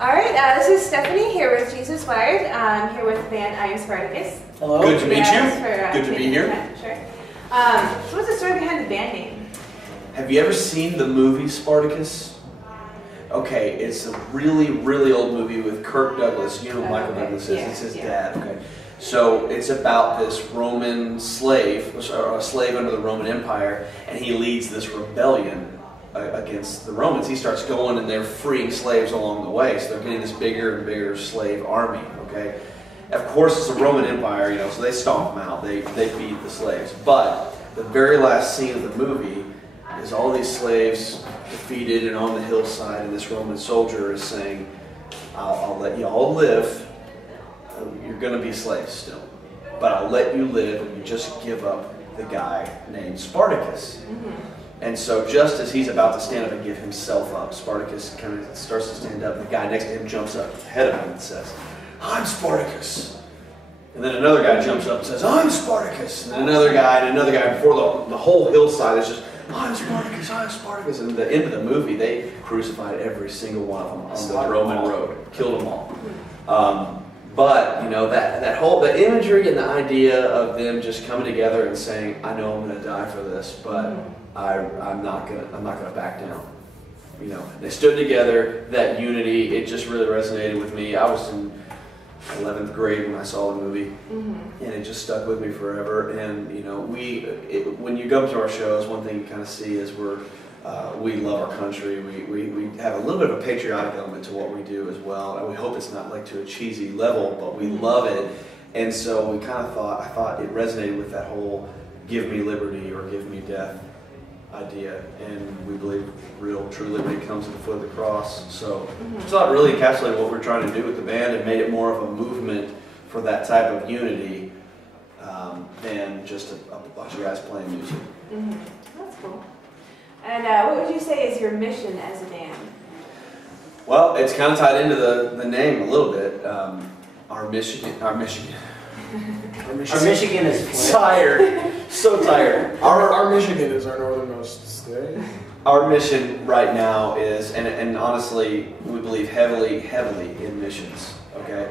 All right, this is Stephanie here with JesusWired. I'm here with the band I Am Spartacus. Hello. Good to meet you. Good to be here. Sure. So what's the story behind the band name? Have you ever seen the movie Spartacus? Okay, it's a really, really old movie with Kirk Douglas. You know who Michael Douglas is. Yeah, it's his dad. Okay. So it's about this Roman slave, or a slave under the Roman Empire, and he leads this rebellion against the Romans. He starts going and they're freeing slaves along the way. So they're getting this bigger and bigger slave army, okay? Of course, it's a Roman Empire, you know, so they stomp them out. They beat the slaves. But the very last scene of the movie is all these slaves defeated and on the hillside, and this Roman soldier is saying, I'll let you all live. You're going to be slaves still, but I'll let you live if you just give up the guy named Spartacus. Mm-hmm. And so just as he's about to stand up and give himself up, Spartacus kind of starts to stand up, and the guy next to him jumps up ahead of him and says, I'm Spartacus. And then another guy jumps up and says, I'm Spartacus. And then another guy, before the whole hillside is just, I'm Spartacus, I'm Spartacus. And at the end of the movie, they crucified every single one of them on the Roman road, killed them all. But you know the imagery and the idea of them just coming together and saying, I know I'm going to die for this, but I'm not gonna back down. You know, they stood together. That unity, it just really resonated with me. I was in 11th grade when I saw the movie, and it just stuck with me forever. And you know, when you go to our shows, one thing you kind of see is we love our country. We have a little bit of a patriotic element to what we do as well, and we hope it's not like to a cheesy level, but we love it. And so we kind of I thought it resonated with that whole "give me liberty" or "give me death" idea, and we believe real, true liberty comes at the foot of the cross. So I thought it really encapsulated what we're trying to do with the band and made it more of a movement for that type of unity than just a bunch of guys playing music. That's cool. And what would you say is your mission as a band? Well, it's kind of tied into the name a little bit. Our Michigan is tired, so tired. Our Michigan is our northernmost state. Our mission right now is, and honestly, we believe heavily in missions. Okay,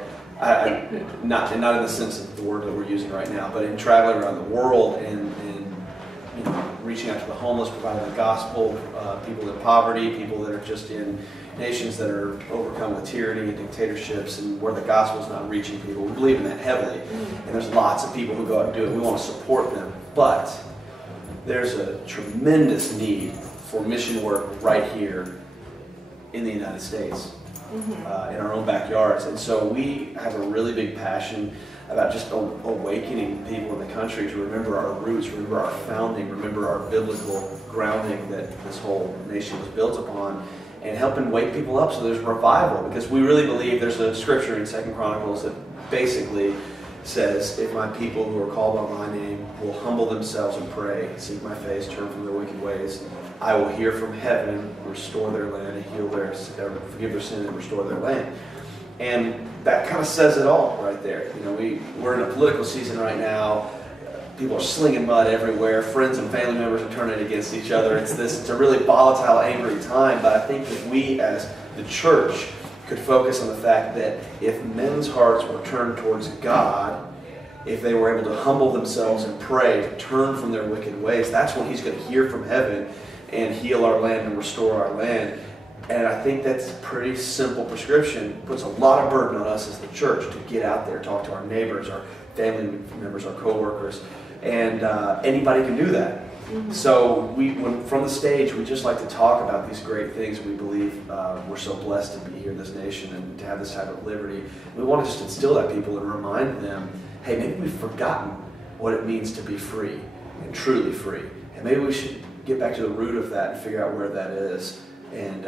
not in the sense of the word that we're using right now, but in traveling around the world and you know, reaching out to the homeless, providing the gospel, people in poverty, people that are just in nations that are overcome with tyranny and dictatorships, and where the gospel is not reaching people. We believe in that heavily, and there's lots of people who go out and do it. We want to support them, but there's a tremendous need for mission work right here in the United States, in our own backyards. And so we have a really big passion about just awakening people in the country to remember our roots, remember our founding, remember our biblical grounding that this whole nation was built upon, and helping wake people up so there's revival. Because we really believe there's a scripture in 2 Chronicles that basically says, if my people who are called by my name will humble themselves and pray, seek my face, turn from their wicked ways, I will hear from heaven, restore their land, and forgive their sin and restore their land. And that kind of says it all right there. You know, we're in a political season right now. People are slinging mud everywhere. Friends and family members are turning against each other. It's a really volatile, angry time. But I think if we as the church could focus on the fact that if men's hearts were turned towards God, if they were able to humble themselves and pray, to turn from their wicked ways, that's when He's going to hear from heaven and heal our land and restore our land. And I think that's a pretty simple prescription. Puts a lot of burden on us as the church to get out there, talk to our neighbors, our family members, our co-workers, and anybody can do that. So from the stage, we just like to talk about these great things. We believe we're so blessed to be here in this nation and to have this type of liberty. We want to just instill that in people and remind them, hey, maybe we've forgotten what it means to be free and truly free. And maybe we should get back to the root of that and figure out where that is. And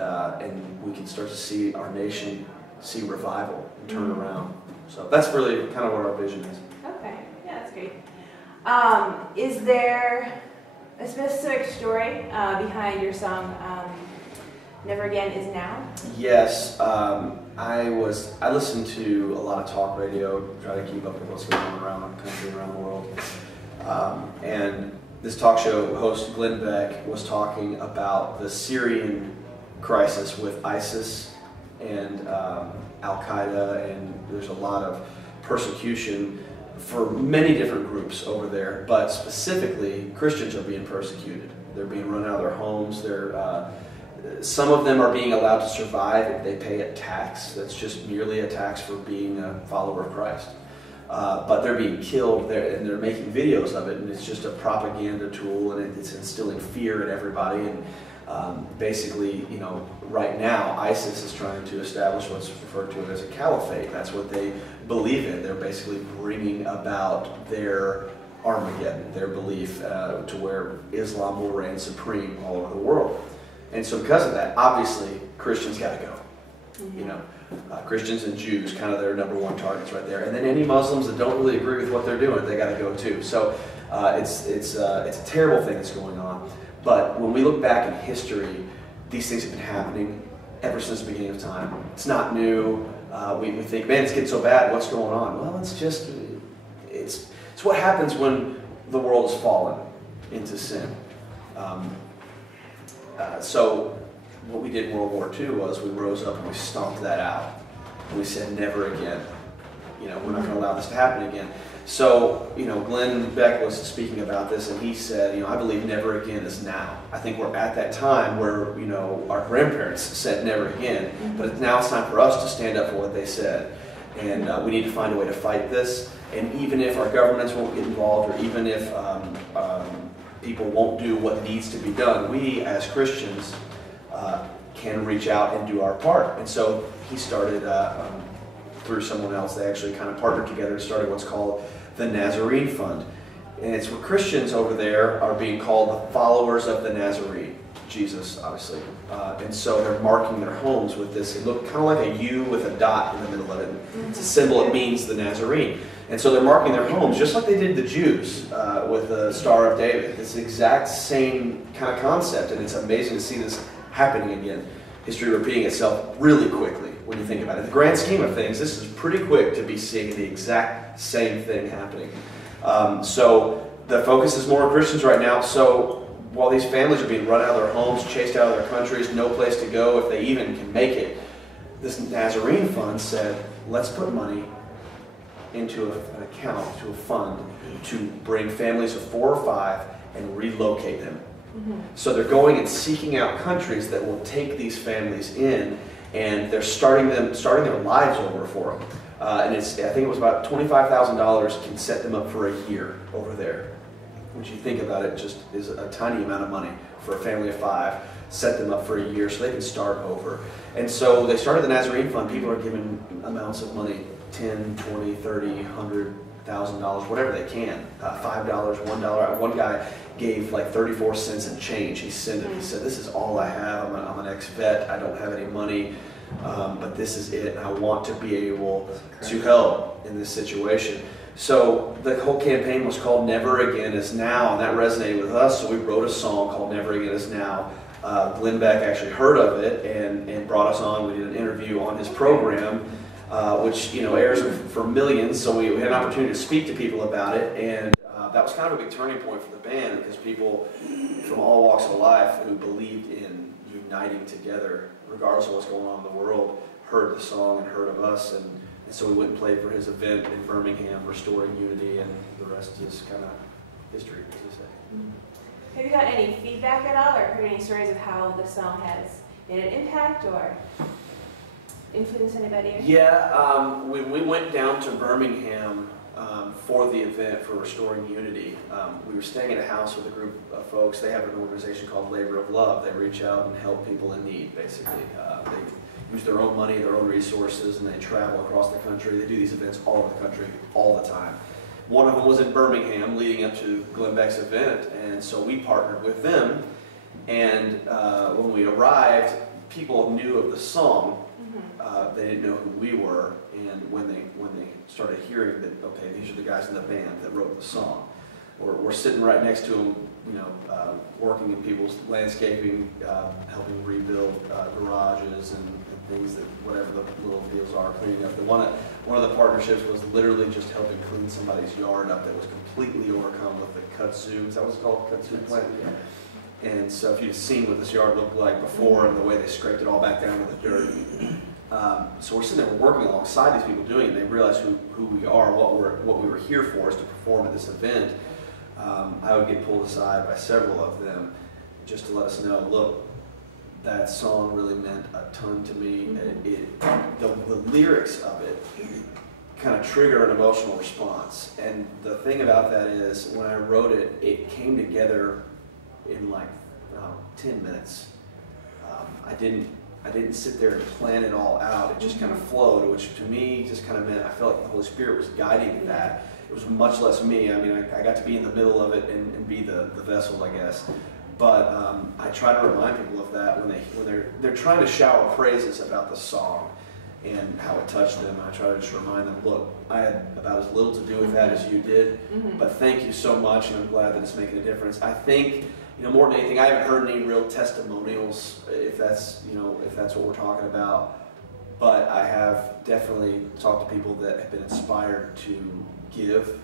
we can start to see our nation see revival and turn around. So that's really kind of what our vision is. Okay, yeah, that's great. Is there a specific story behind your song "Never Again Is Now"? Yes, I listened to a lot of talk radio, try to keep up with what's going on around the country, around the world, and this talk show host Glenn Beck was talking about the Syrian crisis with ISIS and Al-Qaeda, and there's a lot of persecution for many different groups over there, but specifically Christians are being persecuted. They're being run out of their homes. Some of them are being allowed to survive if they pay a tax. That's just merely a tax for being a follower of Christ. But they're being killed there, and they're making videos of it, and it's just a propaganda tool, and it's instilling fear in everybody. And basically, you know, right now ISIS is trying to establish what's referred to as a caliphate. That's what they believe in. They're basically bringing about their Armageddon, their belief to where Islam will reign supreme all over the world. And so because of that, obviously Christians got to go. You know, Christians and Jews, kind of their #1 targets right there. And then any Muslims that don't really agree with what they're doing, they got to go too. So it's a terrible thing that's going on. But when we look back in history, these things have been happening ever since the beginning of time. It's not new. We think, man, it's getting so bad. What's going on? Well, it's what happens when the world has fallen into sin. So what we did in World War II was we rose up and we stomped that out. And we said, never again. You know, we're not going to allow this to happen again. So, you know, Glenn Beck was speaking about this, and he said, you know, I believe never again is now. I think we're at that time where, you know, our grandparents said never again, but now it's time for us to stand up for what they said. And we need to find a way to fight this. And even if our governments won't get involved, or even if people won't do what needs to be done, we as Christians can reach out and do our part. And so he started, through someone else, they actually kind of partnered together and started what's called the Nazarene Fund. And it's where Christians over there are being called the followers of the Nazarene, Jesus, obviously. And so they're marking their homes with this. It looked kind of like a U with a dot in the middle of it. It's a symbol, it means the Nazarene. And so they're marking their homes, just like they did the Jews with the Star of David. It's the exact same kind of concept, and it's amazing to see this happening again. History repeating itself really quickly when you think about it. In the grand scheme of things, this is pretty quick to be seeing the exact same thing happening. So the focus is more on Christians right now. So while these families are being run out of their homes, chased out of their countries, no place to go if they even can make it, this Nazarene Fund said, let's put money into an account, to a fund, to bring families of 4 or 5 and relocate them. So they're going and seeking out countries that will take these families in, and they're starting their lives over for them. And I think it was about $25,000 can set them up for a year over there. Which you think about it, just is a tiny amount of money for a family of 5. Set them up for a year so they can start over. And so they started the Nazarene Fund. People are giving amounts of money, $10, $20, $30, $100,000, whatever they can. $5, $1. One guy gave like 34 cents and change. He sent it. He said, "This is all I have. I'm an ex-vet. I don't have any money, but this is it. And I want to be able to help in this situation." So the whole campaign was called "Never Again Is Now," and that resonated with us. So we wrote a song called "Never Again Is Now." Glenn Beck actually heard of it and brought us on. We did an interview on his program, which airs for millions. So we had an opportunity to speak to people about it, and that was kind of a big turning point for the band, because people from all walks of life who believed in uniting together, regardless of what's going on in the world, heard the song and heard of us, and so we went and played for his event in Birmingham, Restoring Unity, and the rest is kind of history, as they say. Have you got any feedback at all, or heard any stories of how the song has made an impact or influenced anybody? Yeah, when we went down to Birmingham for the event for Restoring Unity, we were staying at a house with a group of folks. They have an organization called Labor of Love. They reach out and help people in need, basically. They use their own money, their own resources, and they travel across the country. They do these events all over the country, all the time. One of them was in Birmingham leading up to Glenn Beck's event, and so we partnered with them. And when we arrived, people knew of the song. They didn't know who we were, and when they started hearing that, okay, these are the guys in the band that wrote the song, we're sitting right next to them, working in people's landscaping, helping rebuild garages and things, that whatever the little deals are, cleaning up. One of the partnerships was literally just helping clean somebody's yard up that was completely overcome with the kudzu. Is that what it's called, kudzu plant? Yeah. And so if you'd seen what this yard looked like before and the way they scraped it all back down to the dirt, So we're sitting there working alongside these people doing it. They realize who we are, what we were here for, is to perform at this event. I would get pulled aside by several of them just to let us know, look, that song really meant a ton to me. The lyrics of it kind of trigger an emotional response. And the thing about that is, when I wrote it, it came together in like 10 minutes. I didn't sit there and plan it all out. It just kind of flowed, which to me just kind of meant I felt like the Holy Spirit was guiding that. It was much less me. I mean, I got to be in the middle of it and be the vessel, I guess. But I try to remind people of that when they're trying to shower praises about the song and how it touched them. I try to just remind them, look, I had about as little to do with that as you did, but thank you so much, and I'm glad that it's making a difference. I think, more than anything, I haven't heard any real testimonials, if that's what we're talking about. But I have definitely talked to people that have been inspired to give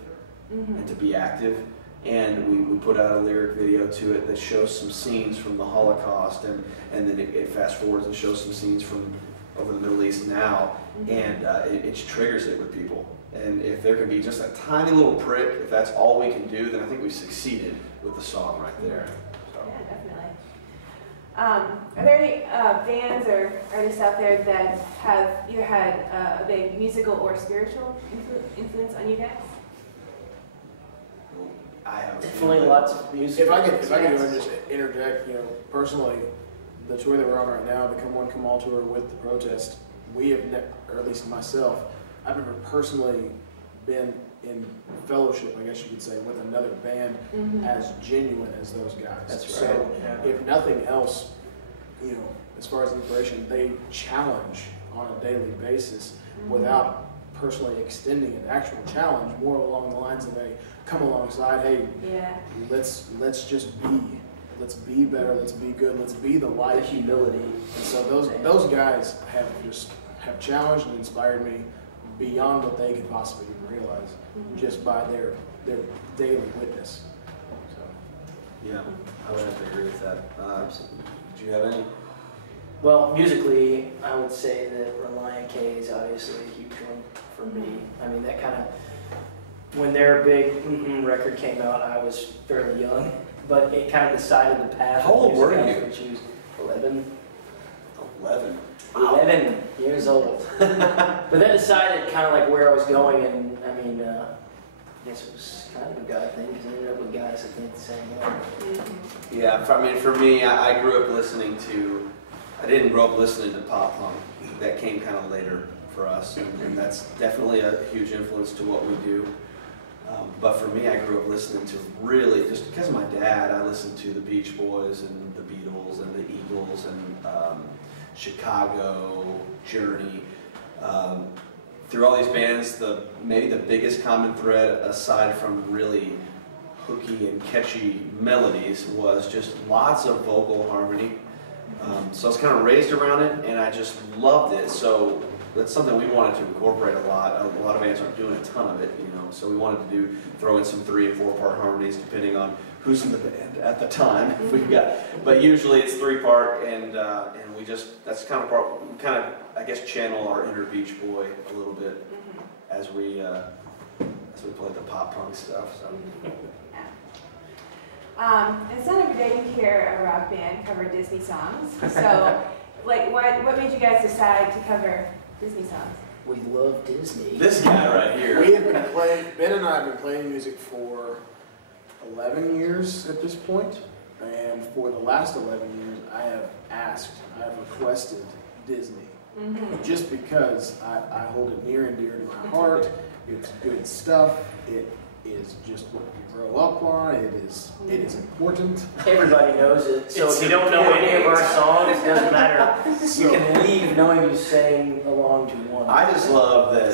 and to be active. And we put out a lyric video to it that shows some scenes from the Holocaust, and then it fast forwards and shows some scenes from over the Middle East now, and it triggers it with people. And if there can be just a tiny little prick, if that's all we can do, then I think we've succeeded with the song right there. So. Yeah, definitely. Are there any bands or artists out there that have either had a big musical or spiritual influence on you guys? I have Definitely lots of music. If I could just interject, personally, the tour that we're on right now, the Come One Come All tour with the Protest, we have, or at least myself, I've never personally been in fellowship, I guess you could say, with another band as genuine as those guys. That's right. So if nothing else, as far as inspiration, they challenge on a daily basis without personally extending an actual challenge, more along the lines of a come alongside, hey, let's just be. Let's be better, let's be good, let's be the light. The humility. And so those guys have challenged and inspired me beyond what they could possibly even realize, just by their daily witness. So. Yeah, I would have to agree with that. Do you have any? Well, musically, I would say that Reliant K is obviously a huge one for me. I mean, that kind of, when their big record came out, I was fairly young. But it kind of decided the path. How old were you? I was going to choose 11. 11. Wow. 11 years old. But that decided kind of like where I was going, and I mean, I guess it was kind of a God thing because I ended up with guys that think the same way. Yeah, for me, I grew up listening to. I didn't grow up listening to pop punk. That came kind of later for us, and that's definitely a huge influence to what we do. But for me, I grew up listening to really, just because of my dad, I listened to the Beach Boys and the Beatles and the Eagles and Chicago, Journey. Through all these bands, maybe the biggest common thread, aside from really hooky and catchy melodies, was just lots of vocal harmony. So I was kind of raised around it, and I just loved it. So that's something we wanted to incorporate a lot. A lot of bands aren't doing a ton of it, So we wanted to throw in some 3- and 4-part harmonies, depending on who's in the band at the time. If we've got, but usually it's 3-part, and we that's kind of part. We kind of, I guess, channel our inner Beach Boy a little bit as we play the pop punk stuff. So. It's not every day you hear a rock band cover Disney songs. So, what made you guys decide to cover Disney songs? We love Disney. This guy right here. We have been playing, Ben and I have been playing music for 11 years at this point, and for the last 11 years I have requested Disney. Just because I hold it near and dear to my heart. It's good stuff. It is just what we grow up on. It is important. Everybody knows it. So if you don't know any of our songs, it doesn't matter. You can leave knowing you sang along to one. I just love that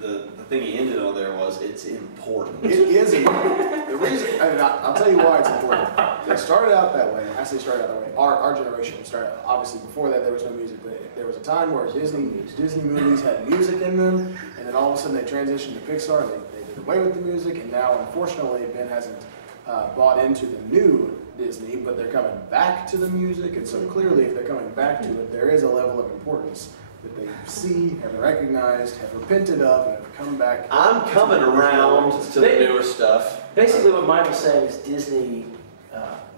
the thing he ended on there was, it's important. It is important. The reason, I'll tell you why it's important. It started out that way. I say started out that way. Our generation started, obviously before that there was no music, but there was a time where Disney movies had music in them, and then all of a sudden they transitioned to Pixar, and they did away with the music, and now unfortunately Ben hasn't bought into the new Disney, but they're coming back to the music, and so clearly if they're coming back to it, there is a level of importance that they see, have recognized, have repented of, and have come back. I'm coming around to the newer stuff. Basically, what Mike was saying is Disney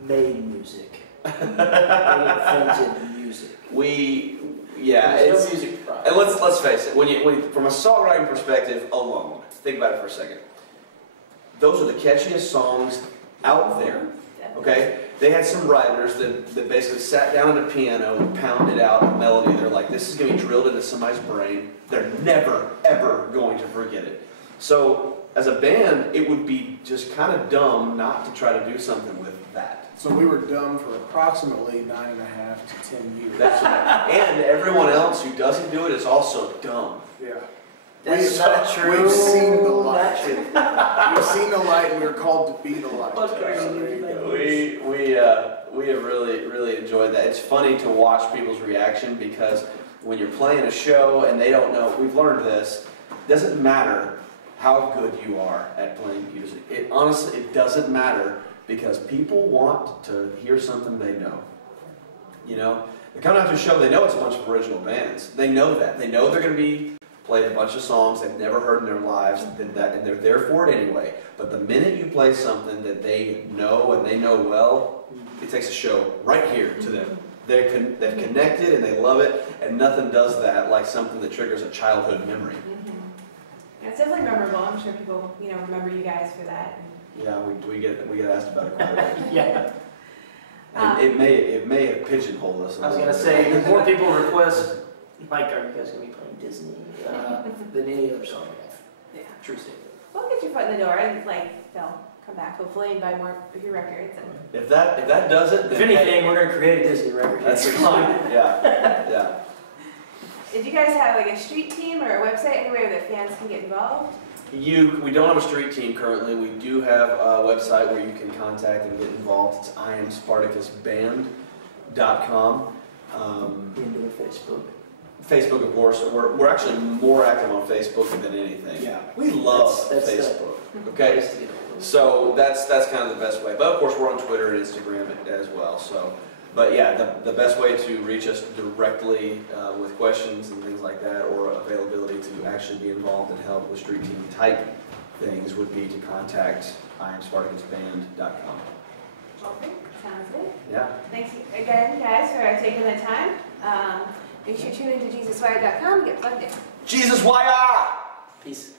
made music. They invented music. It's no music prior. and let's face it. When from a songwriting perspective alone, think about it for a second. Those are the catchiest songs out there. Okay, they had some writers that basically sat down at a piano and pounded out a melody. They're like, this is going to be drilled into somebody's brain. They're never, ever going to forget it. So, as a band, it would be just kind of dumb not to try to do something with that. So we were dumb for approximately 9.5 to 10 years. That's right. And everyone else who doesn't do it is also dumb. Yeah. That's not true. We've seen the light. Not true. We've seen the light, and we're called to be the light. We have really enjoyed that. It's funny to watch people's reaction because when you're playing a show and they don't know, we've learned this, it doesn't matter how good you are at playing music. It doesn't matter because people want to hear something they know. You know, they're coming out to a show, they know it's a bunch of original bands. They know that. They know they're going to be played a bunch of songs they've never heard in their lives, and they're there for it anyway. But the minute you play something that they know and they know well, it takes a show right here to them. They've connected and they love it, and nothing does that like something that triggers a childhood memory. Yeah, it's definitely memorable. I'm sure people, remember you guys for that. Yeah, we get asked about it quite a bit. Yeah. And it may have pigeonholed us. I was going to say, the more people request, like, are you guys going to be playing Disney than any other song we have? Yeah. True statement. Well, get your foot in the door, and they'll come back hopefully and buy more of your records. And If that does it, If then anything, we're going to create a Disney record. that's fine. Yeah. did you guys have a street team or a website anywhere that fans can get involved? We don't have a street team currently. We do have a website where you can contact and get involved. It's I Am Spartacus Band.com. Into Facebook. Facebook, of course. We're actually more active on Facebook than anything. Yeah. We love That's Facebook. Okay, so that's kind of the best way. But of course, we're on Twitter and Instagram as well. So, but yeah, the best way to reach us directly with questions and things like that, or availability to actually be involved and help with street team type things, would be to contact IamSpartacusBand.com. Okay, sounds good. Yeah. Thanks again, guys, for taking the time. Make sure you tune into JesusWired.com and get plugged in. JesusWired! Peace.